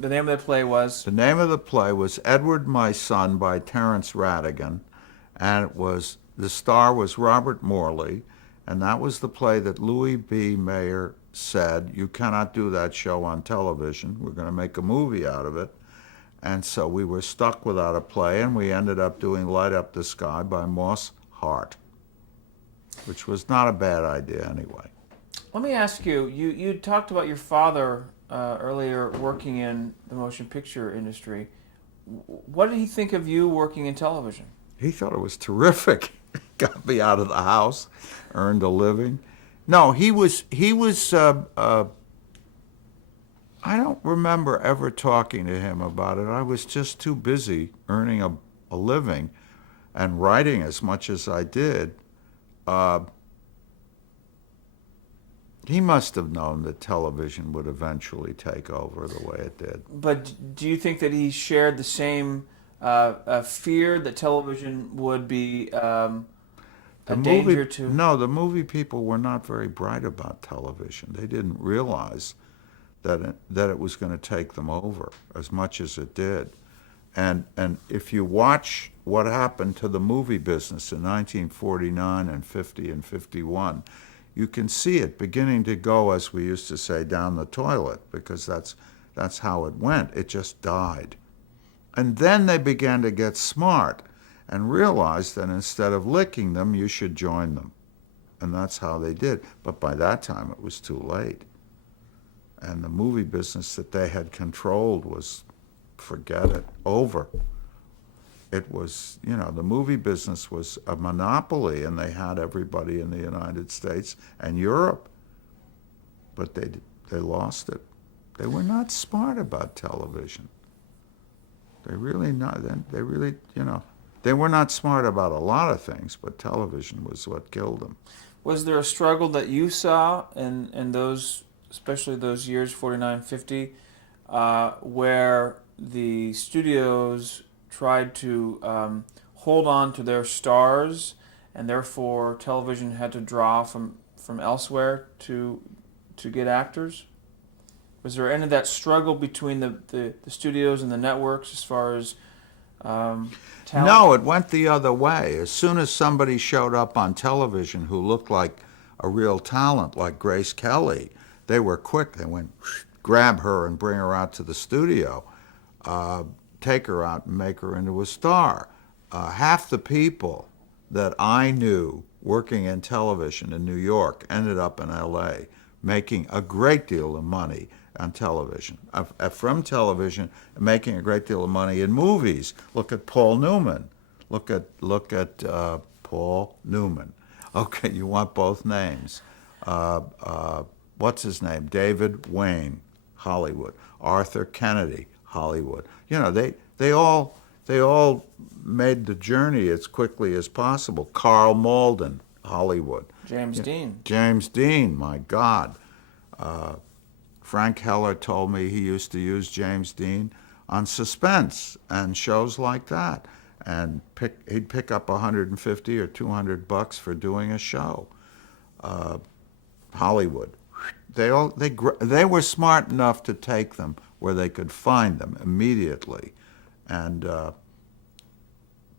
The name of the play was? The name of the play was Edward My Son by Terence Rattigan, and the star was Robert Morley, and that was the play that Louis B. Mayer said, you cannot do that show on television. We're going to make a movie out of it. And so we were stuck without a play, and we ended up doing Light Up the Sky by Moss Hart, which was not a bad idea anyway. Let me ask you, you talked about your father earlier working in the motion picture industry. What did he think of you working in television? He thought it was terrific. Got me out of the house, earned a living. No, I don't remember ever talking to him about it. I was just too busy earning a living and writing as much as I did. Uh, he must have known that television would eventually take over the way it did. But do you think that he shared the same fear that television would be a danger to? No, the movie people were not very bright about television. They didn't realize that it was going to take them over as much as it did. And if you watch what happened to the movie business in 1949 and 50 and 51, you can see it beginning to go, as we used to say, down the toilet, because that's how it went. It just died. And then they began to get smart and realized that instead of licking them, you should join them. And that's how they did. But by that time, it was too late. And the movie business that they had controlled was, forget it, over. It was, the movie business was a monopoly, and they had everybody in the United States and Europe. But they lost it. They were not smart about television. They really not. They really, they were not smart about a lot of things, but television was what killed them. Was there a struggle that you saw in those, especially those years, 49, 50, where the studios tried to hold on to their stars, and therefore television had to draw from elsewhere to get actors? Was there any of that struggle between the studios and the networks as far as talent? No, it went the other way. As soon as somebody showed up on television who looked like a real talent, like Grace Kelly, they were quick. They went, grab her and bring her out to the studio, take her out and make her into a star. Half the people that I knew working in television in New York ended up in L.A. making a great deal of money on television, from television, making a great deal of money in movies. Look at Paul Newman. Look at Paul Newman. Okay, you want both names. What's his name? David Wayne, Hollywood. Arthur Kennedy, Hollywood. They all made the journey as quickly as possible. Carl Malden, Hollywood. James Dean. James Dean, my God. Frank Heller told me he used to use James Dean on Suspense and shows like that, and he'd pick up $150 or $200 for doing a show. Hollywood, they were smart enough to take them where they could find them immediately, and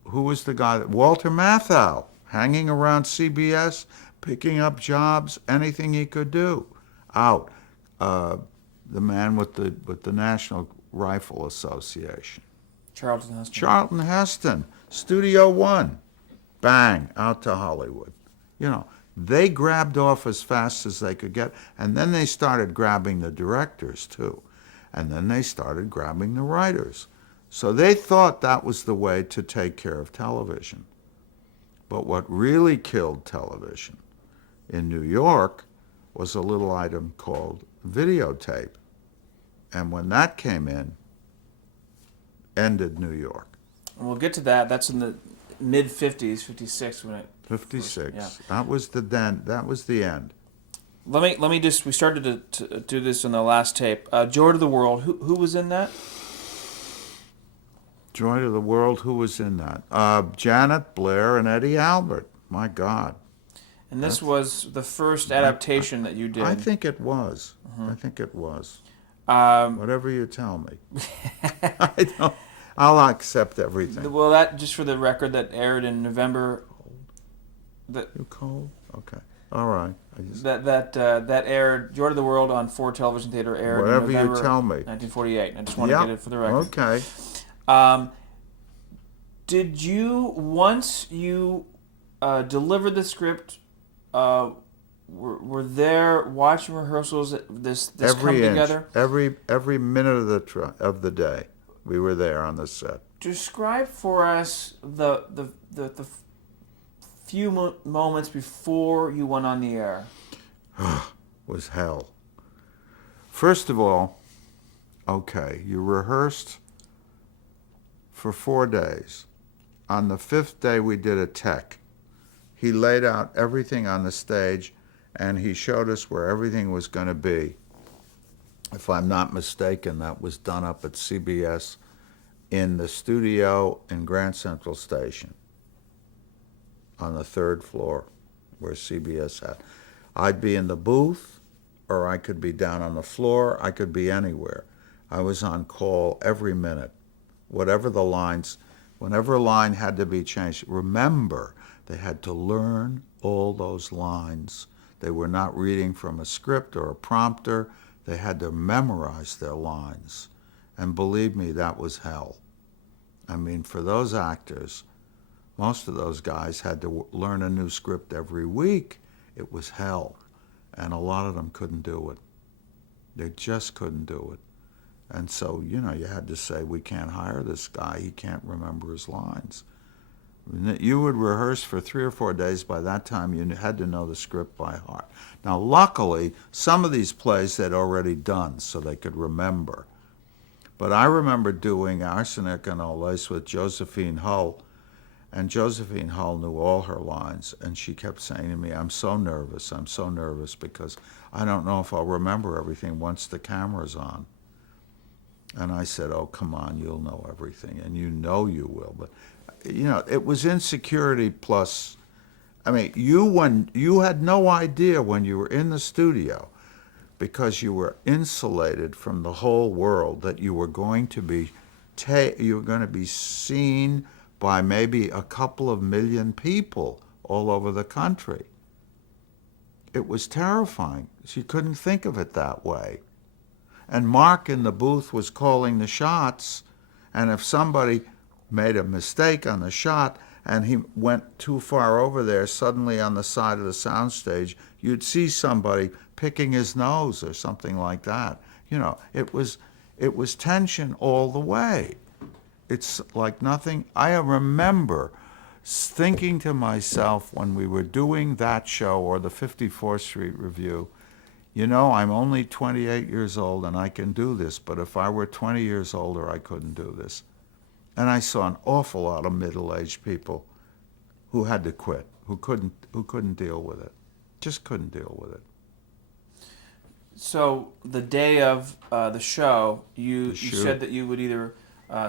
who was the guy? Walter Matthau, hanging around CBS, picking up jobs, anything he could do, out. The man with the National Rifle Association. Charlton Heston. Charlton Heston, Studio One, bang, out to Hollywood. They grabbed off as fast as they could get, and then they started grabbing the directors too, and then they started grabbing the writers. So they thought that was the way to take care of television. But what really killed television in New York was a little item called videotape. And when that came in, ended New York. And we'll get to that. That's in the mid-50s, 56 when it... 56. Yeah. That was the end. Let me just... We started to do this in the last tape. Joy to the World. Who was in that? Joy to the World. Who was in that? Janet Blair and Eddie Albert. My God. And this was the first adaptation that you did. I think it was. I think it was. Whatever you tell me. I don't. I'll accept everything. Well, that just for the record, that aired in November. That You cold? Okay. All right. that aired. Joy to the World on 4 Television Theater aired in Whatever you November tell me. 1948. I just want to Yep. get it for the record. Okay. Um, did you once you delivered the script? Were there watching rehearsals? This Every come inch, together. every minute of the day, we were there on the set. Describe for us the few moments before you went on the air. Was hell. First of all, okay, you rehearsed for 4 days. On the 5th day, we did a tech. He laid out everything on the stage, and he showed us where everything was going to be. If I'm not mistaken, that was done up at CBS in the studio in Grand Central Station on the 3rd floor where CBS had. I'd be in the booth, or I could be down on the floor. I could be anywhere. I was on call every minute. Whatever the lines, whenever a line had to be changed, remember, they had to learn all those lines. They were not reading from a script or a prompter. They had to memorize their lines. And believe me, that was hell. I mean, for those actors, most of those guys had to learn a new script every week. It was hell. And a lot of them couldn't do it. They just couldn't do it. And so, you had to say, we can't hire this guy. He can't remember his lines. You would rehearse for 3 or 4 days. By that time, you had to know the script by heart. Now, luckily, some of these plays they'd already done, so they could remember. But I remember doing Arsenic and Olace with Josephine Hull, and Josephine Hull knew all her lines, and she kept saying to me, I'm so nervous, because I don't know if I'll remember everything once the camera's on. And I said, oh, come on, you'll know everything, and you know you will. But, it was insecurity plus, you had no idea when you were in the studio, because you were insulated from the whole world, that you were going to be seen by maybe a couple of million people all over the country. It was terrifying. She couldn't think of it that way. And Mark in the booth was calling the shots, and if somebody made a mistake on the shot and he went too far over there, suddenly on the side of the soundstage, you'd see somebody picking his nose or something like that. It was tension all the way. It's like nothing. I remember thinking to myself when we were doing that show or the 54th Street Review, I'm only 28 years old and I can do this, but if I were 20 years older, I couldn't do this. And I saw an awful lot of middle-aged people who had to quit, who couldn't deal with it, just couldn't deal with it. So the day of the show, you said that you would either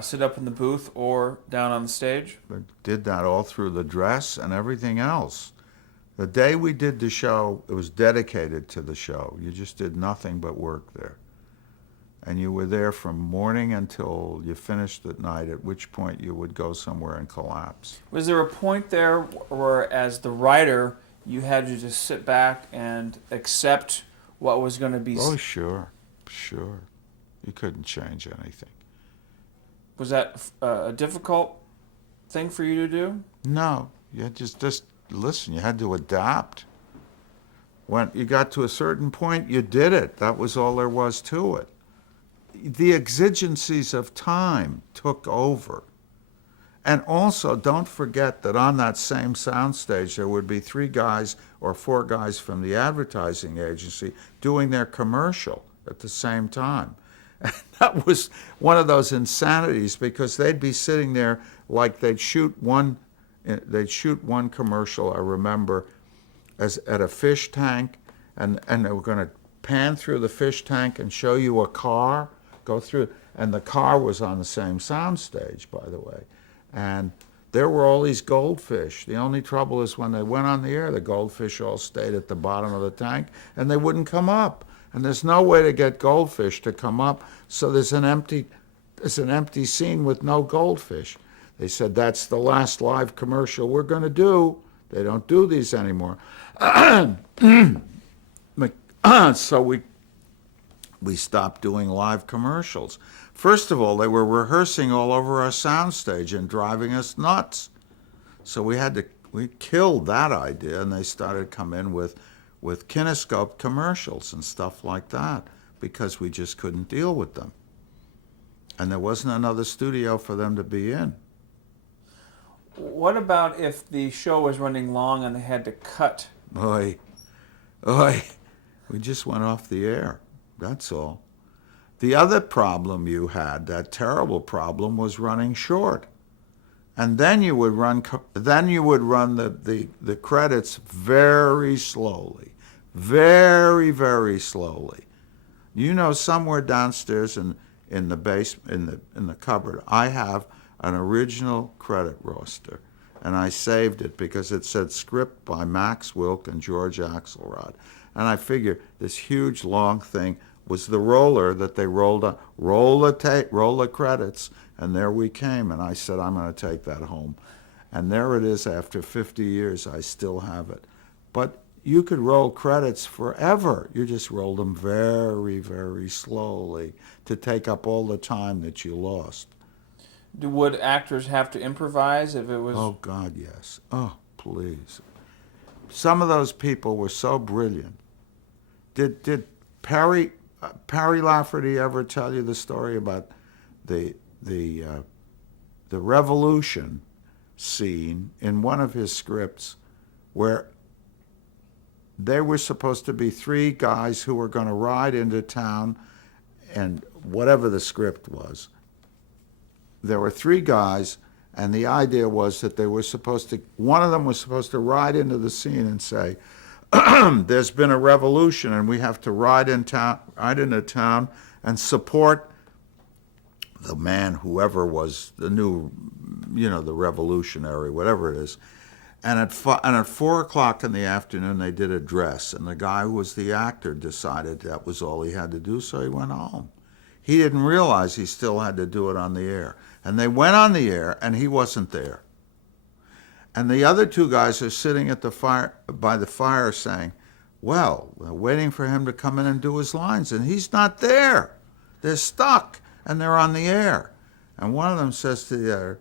sit up in the booth or down on the stage? I did that all through the dress and everything else. The day we did the show, it was dedicated to the show. You just did nothing but work there. And you were there from morning until you finished at night, at which point you would go somewhere and collapse. Was there a point there where, as the writer, you had to just sit back and accept what was going to be? Oh, sure. You couldn't change anything. Was that a difficult thing for you to do? No. You had just listen, you had to adapt. When you got to a certain point, you did it. That was all there was to it. The exigencies of time took over. And also, don't forget that on that same soundstage, there would be 3 guys or 4 guys from the advertising agency doing their commercial at the same time. And that was one of those insanities, because they'd be sitting there like they'd shoot one commercial, I remember, at a fish tank, and they were going to pan through the fish tank and show you a car go through, and the car was on the same soundstage, by the way. And there were all these goldfish. The only trouble is when they went on the air, the goldfish all stayed at the bottom of the tank, and they wouldn't come up. and there's no way to get goldfish to come up, so there's an empty scene with no goldfish. They said, that's the last live commercial we're going to do. They don't do these anymore. So we stopped doing live commercials. First of all, they were rehearsing all over our soundstage and driving us nuts. So we killed that idea, and they started to come in with kinescope commercials and stuff like that because we just couldn't deal with them. And there wasn't another studio for them to be in. What about if the show was running long and they had to cut? Oy, we just went off the air. That's all. The other problem you had, that terrible problem, was running short. And then you would run the credits very slowly, very, very slowly. You know, somewhere downstairs in the basement, in the cupboard, I have an original credit roster, and I saved it because it said script by Max Wilk and George Axelrod. And I figured this huge long thing was the roller that they rolled on, roll the credits, and there we came. And I said, I'm going to take that home. And there it is after 50 years, I still have it. But you could roll credits forever. You just rolled them very, very slowly to take up all the time that you lost. Would actors have to improvise if it was... Oh, God, yes. Oh, please. Some of those people were so brilliant. Did Perry Lafferty ever tell you the story about the revolution scene in one of his scripts where they were supposed to be three guys who were going to ride into town, and whatever the script was, there were three guys, and the idea was that one of them was supposed to ride into the scene and say, there's been a revolution and we have to ride into town and support the man, whoever was the new, the revolutionary, whatever it is. And at 4 o'clock in the afternoon, they did a dress, and the guy who was the actor decided that was all he had to do, so he went home. He didn't realize he still had to do it on the air. And they went on the air, and he wasn't there. And the other two guys are sitting at by the fire saying, well, they're waiting for him to come in and do his lines, and he's not there. They're stuck, and they're on the air. And one of them says to the other,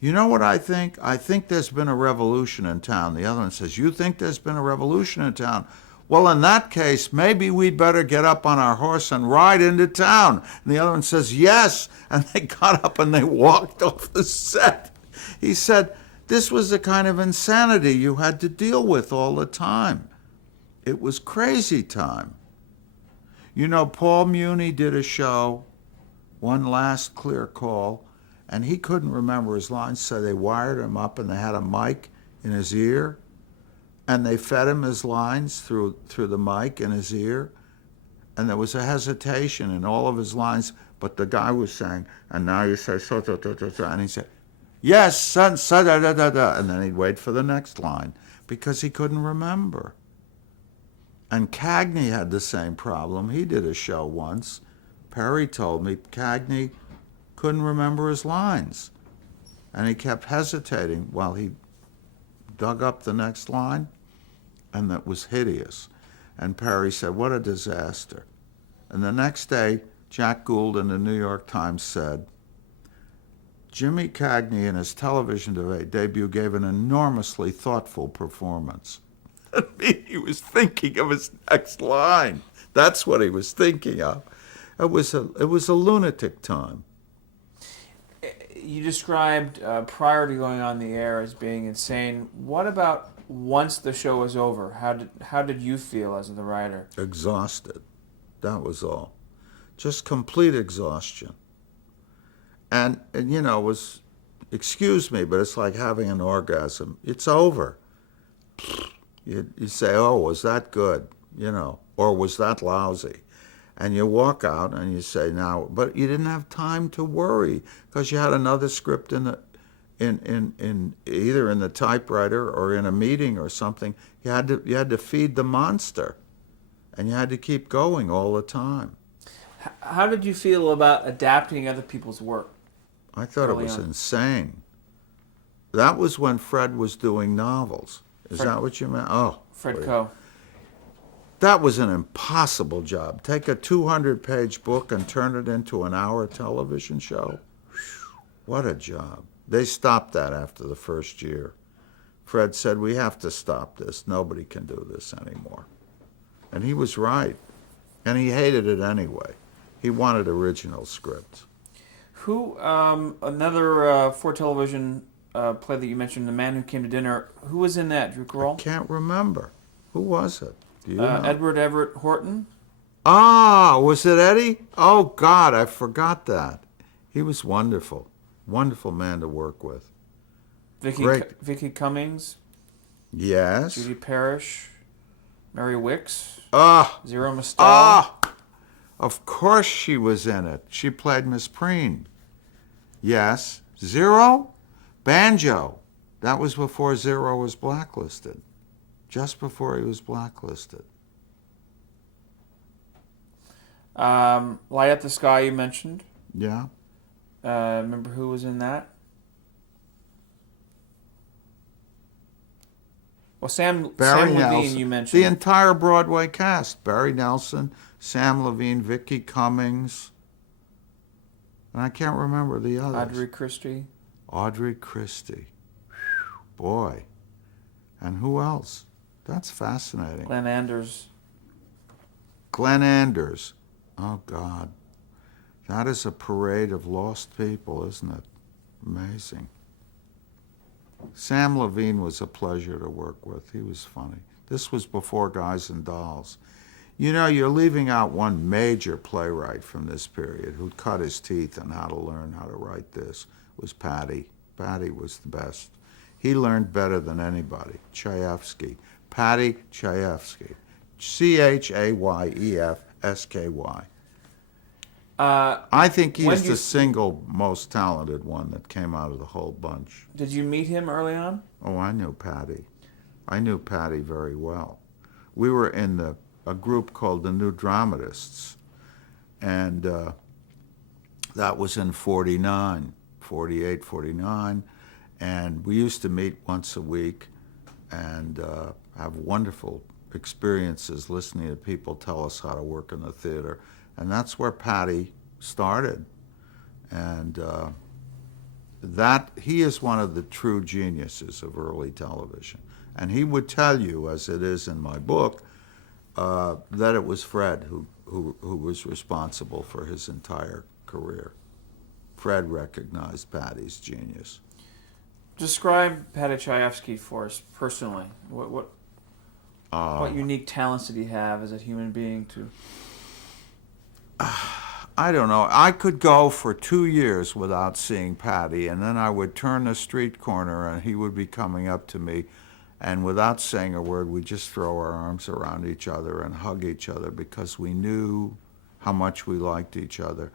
you know what I think? I think there's been a revolution in town. The other one says, you think there's been a revolution in town? Well, in that case, maybe we'd better get up on our horse and ride into town. And the other one says, yes. And they got up and they walked off the set. He said, this was the kind of insanity you had to deal with all the time. It was crazy time. Paul Muni did a show, One Last Clear Call, and he couldn't remember his lines, so they wired him up and they had a mic in his ear, and they fed him his lines through the mic in his ear, and there was a hesitation in all of his lines, but the guy was saying, and now you say, so, and he said, yes, son, da, da, da, da, and then he'd wait for the next line, because he couldn't remember. And Cagney had the same problem. He did a show once. Perry told me Cagney couldn't remember his lines, and he kept hesitating while he dug up the next line, and that was hideous. And Perry said, what a disaster. And the next day, Jack Gould in the New York Times said, Jimmy Cagney in his television debut gave an enormously thoughtful performance. He was thinking of his next line. That's what he was thinking of. It was a lunatic time. You described prior to going on the air as being insane. What about once the show was over? How did you feel as the writer? Exhausted. That was all. Just complete exhaustion. And it was, excuse me, but it's like having an orgasm. It's over. You say, oh, was that good? Or was that lousy? And you walk out and you say, now, but you didn't have time to worry because you had another script in either in the typewriter or in a meeting or something. You had to feed the monster, and you had to keep going all the time. How did you feel about adapting other people's work I thought it early was on? insane. That was when Fred was doing novels. Is Fred, that what you meant? Oh, Fred boy. Coe. That was an impossible job. Take a 200-page book and turn it into an hour television show. What a job. They stopped that after the first year. Fred said, we have to stop this. Nobody can do this anymore. And he was right. And he hated it anyway. He wanted original scripts. Who, another for television play that you mentioned, The Man Who Came to Dinner, who was in that, Drew I Carroll? can't remember. Who was it? Do you know? Edward Everett Horton? Ah, was it Eddie? Oh, God, I forgot that. He was wonderful. Wonderful man to work with. Great. Vicky Cummings? Yes. Judy Parrish? Mary Wicks? Ah, Zero Mostel? ah, of course she was in it. She played Miss Preen. Yes. Zero? Banjo. That was before Zero was blacklisted. Just before he was blacklisted. Light Up the Sky you mentioned. Yeah. Remember who was in that? Well, Sam Barry Levine Nelson. you mentioned. The entire Broadway cast. Barry Nelson, Sam Levine, Vicky Cummings. And I can't remember the others. Audrey Christie. Audrey Christie. Boy. And who else? That's fascinating. Glenn Anders. Glenn Anders. Oh, God. That is a parade of lost people, isn't it? Amazing. Sam Levine was a pleasure to work with. He was funny. This was before Guys and Dolls. You know, you're leaving out one major playwright from this period who cut his teeth on how to learn how to write this, was Paddy. Paddy was the best. He learned better than anybody. Chayefsky. Paddy Chayefsky. Chayefsky. I think he's the single most talented one that came out of the whole bunch. Did you meet him early on? Oh, I knew Paddy. I knew Paddy very well. We were in a group called the New Dramatists, and that was in 49, 48, 49, and we used to meet once a week and have wonderful experiences listening to people tell us how to work in the theater. And that's where Paddy started. And that he is one of the true geniuses of early television. And he would tell you, as it is in my book, that it was Fred who was responsible for his entire career. Fred recognized Paddy's genius. Describe Paddy Chayefsky for us personally. What unique talents did he have as a human being to... I don't know. I could go for 2 years without seeing Paddy, and then I would turn the street corner and he would be coming up to me, and without saying a word, we'd just throw our arms around each other and hug each other because we knew how much we liked each other.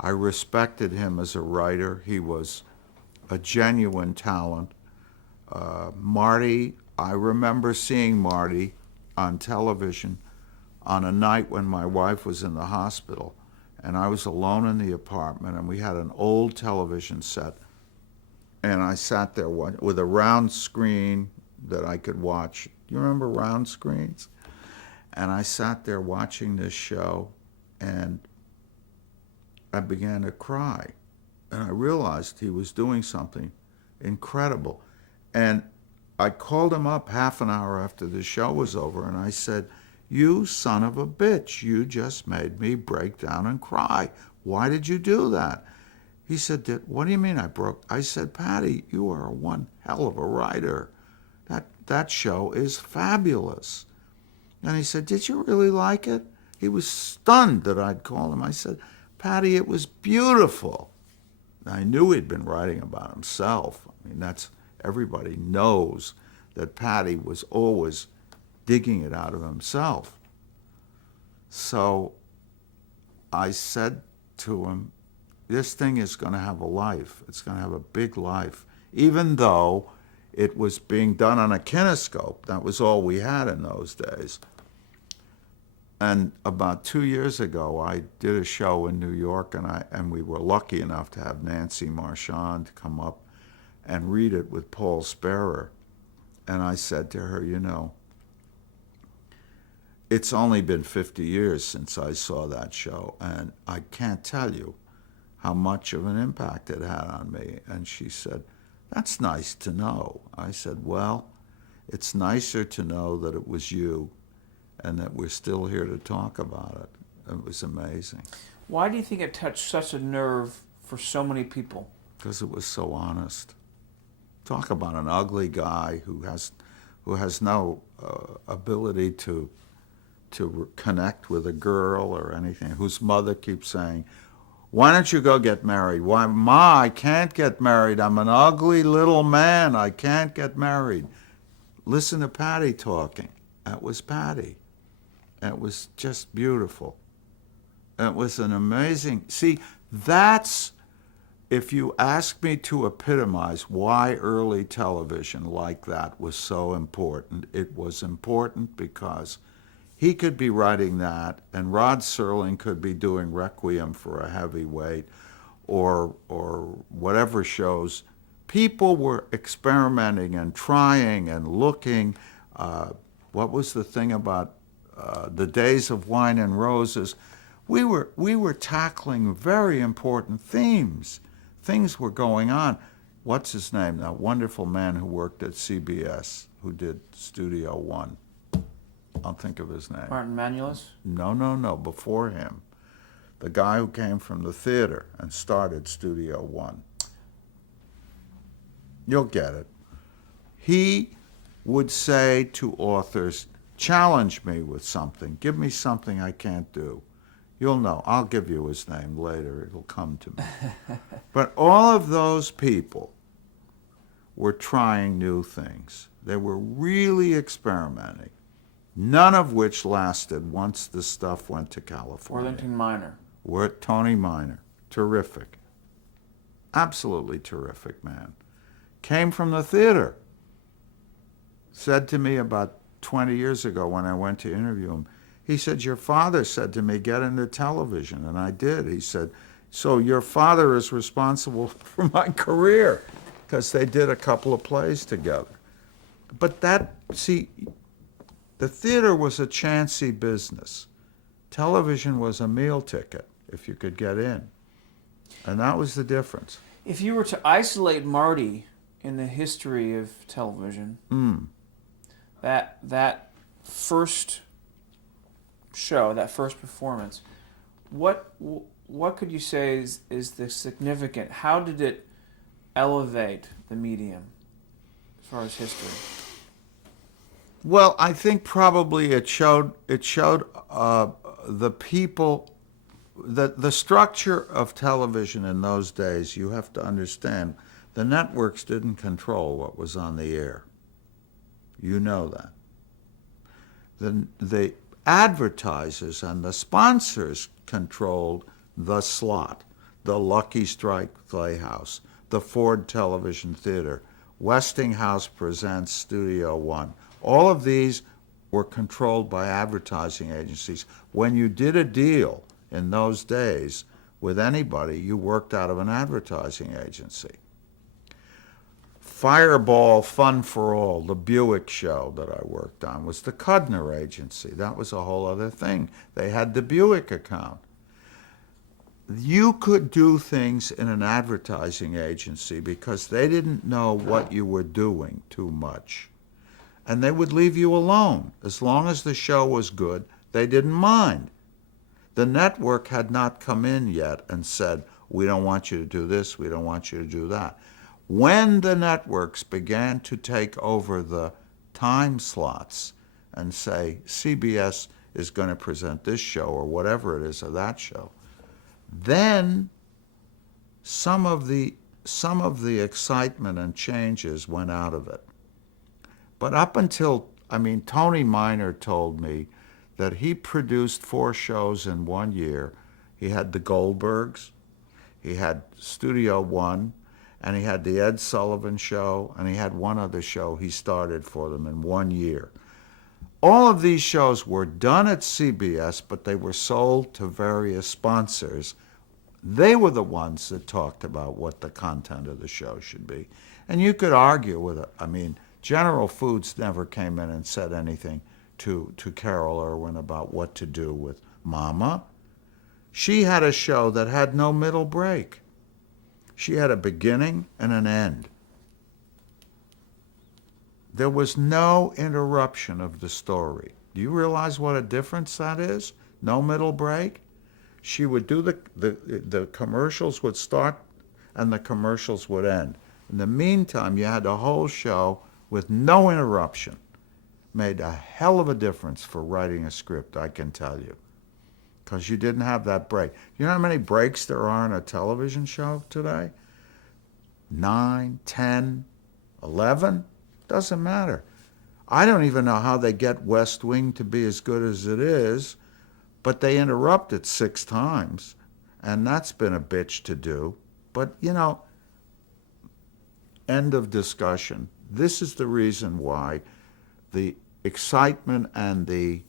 I respected him as a writer. He was a genuine talent. Marty, I remember seeing Marty on television on a night when my wife was in the hospital, and I was alone in the apartment, and we had an old television set, and I sat there with a round screen that I could watch. You remember round screens? And I sat there watching this show, and I began to cry, and I realized he was doing something incredible. And I called him up half an hour after the show was over, and I said, "You son of a bitch, you just made me break down and cry. Why did you do that?" He said, "What do you mean I broke?" I said, "Paddy, you are one hell of a writer. That show is fabulous." And he said, "Did you really like it?" He was stunned that I'd call him. I said, "Paddy, it was beautiful." I knew he'd been writing about himself. I mean, everybody knows that Paddy was always digging it out of himself. So I said to him, this thing is going to have a life. It's going to have a big life. Even though it was being done on a kinescope. That was all we had in those days. And about 2 years ago, I did a show in New York, and we were lucky enough to have Nancy Marchand come up and read it with Paul Sperrer. And I said to her, it's only been 50 years since I saw that show, and I can't tell you how much of an impact it had on me. And she said, that's nice to know. I said, well, it's nicer to know that it was you and that we're still here to talk about it. It was amazing. Why do you think it touched such a nerve for so many people? Because it was so honest. Talk about an ugly guy who has no ability to connect with a girl or anything, whose mother keeps saying, why don't you go get married? Why, Ma, I can't get married. I'm an ugly little man. I can't get married. Listen to Patty talking. That was Patty. It was just beautiful. It was an amazing... See, that's... If you ask me to epitomize why early television like that was so important, it was important because he could be writing that, and Rod Serling could be doing Requiem for a Heavyweight, or whatever shows. People were experimenting and trying and looking. What was the thing about the Days of Wine and Roses? We were tackling very important themes. Things were going on. What's his name? That wonderful man who worked at CBS, who did Studio One. I'll think of his name. Martin Manulis? No, before him. The guy who came from the theater and started Studio One. You'll get it. He would say to authors, challenge me with something. Give me something I can't do. You'll know. I'll give you his name later. It'll come to me. But all of those people were trying new things. They were really experimenting, none of which lasted once the stuff went to California. Worthington Minor. Tony Minor. Terrific. Absolutely terrific man. Came from the theater. Said to me about 20 years ago when I went to interview him, he said, your father said to me, get into television. And I did. He said, so your father is responsible for my career, because they did a couple of plays together. But the theater was a chancy business. Television was a meal ticket, if you could get in. And that was the difference. If you were to isolate Marty in the history of television, that first show, that first performance, what could you say is the significant? How did it elevate the medium as far as history? Well, I think probably it showed the people, the structure of television in those days. You have to understand, the networks didn't control what was on the air. You know that. The advertisers and the sponsors controlled the slot, the Lucky Strike Playhouse, the Ford Television Theater, Westinghouse Presents Studio One. All of these were controlled by advertising agencies. When you did a deal in those days with anybody, you worked out of an advertising agency. Fireball Fun for All, the Buick show that I worked on, was the Cudner agency. That was a whole other thing. They had the Buick account. You could do things in an advertising agency because they didn't know what you were doing too much. And they would leave you alone. As long as the show was good, they didn't mind. The network had not come in yet and said, we don't want you to do this, we don't want you to do that. When the networks began to take over the time slots and say, CBS is going to present this show or whatever it is or that show, then some of the excitement and changes went out of it. But up until, Tony Minor told me that he produced 4 shows in 1 year. He had the Goldbergs, he had Studio One, and he had the Ed Sullivan Show, and he had one other show he started for them in 1 year. all of these shows were done at CBS, but they were sold to various sponsors. They were the ones that talked about what the content of the show should be. And you could argue with it. I mean, General Foods never came in and said anything to Carol Irwin about what to do with Mama. She had a show that had no middle break. She had a beginning and an end. There was no interruption of the story. Do you realize what a difference that is? No middle break. She would do the commercials would start and the commercials would end. In the meantime, you had the whole show with no interruption. Made a hell of a difference for writing a script, I can tell you. Because you didn't have that break. You know how many breaks there are in a television show today? 9, 10, 11? Doesn't matter. I don't even know how they get West Wing to be as good as it is, but they interrupt it 6 times, and that's been a bitch to do. But, you know, end of discussion. This is the reason why the excitement and the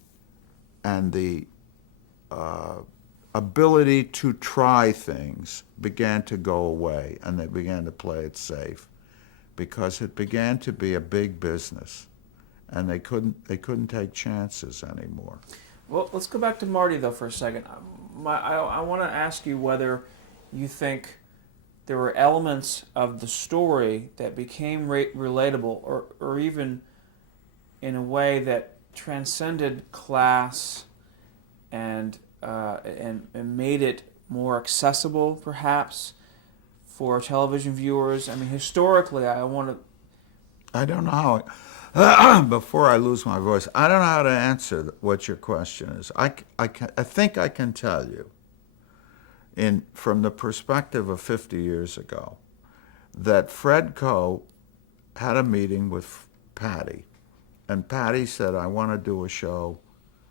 ability to try things began to go away, and they began to play it safe, because it began to be a big business, and they couldn't take chances anymore. Well, let's go back to Marty, though, for a second. I want to ask you whether you think there were elements of the story that became relatable, or even in a way that transcended class and made it more accessible, perhaps, for television viewers. I mean, historically, I don't know how, before I lose my voice, I don't know how to answer what your question is. I think I can tell you, from the perspective of 50 years ago, that Fred Coe had a meeting with Patty, and Patty said, I want to do a show,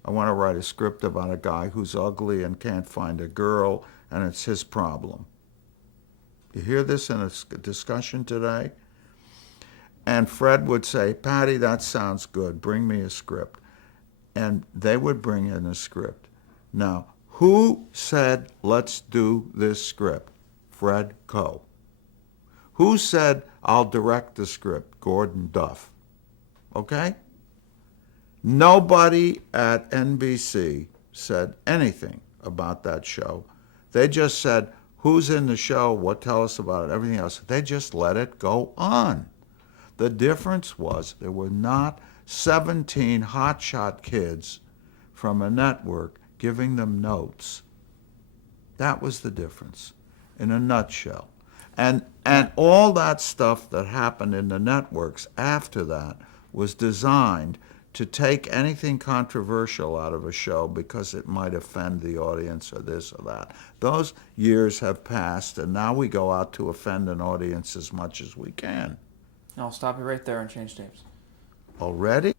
I want to write a script about a guy who's ugly and can't find a girl, and it's his problem. You hear this in a discussion today? And Fred would say, Patty, that sounds good. Bring me a script. And they would bring in a script. Now, who said, let's do this script? Fred Coe. Who said, I'll direct the script? Gordon Duff. Okay? Nobody at NBC said anything about that show. They just said, who's in the show? What? Tell us about it. Everything else. They just let it go on. The difference was there were not 17 hotshot kids from a network giving them notes. That was the difference, in a nutshell. And all that stuff that happened in the networks after that was designed to take anything controversial out of a show because it might offend the audience or this or that. Those years have passed, and now we go out to offend an audience as much as we can. I'll stop you right there and change tapes. Already?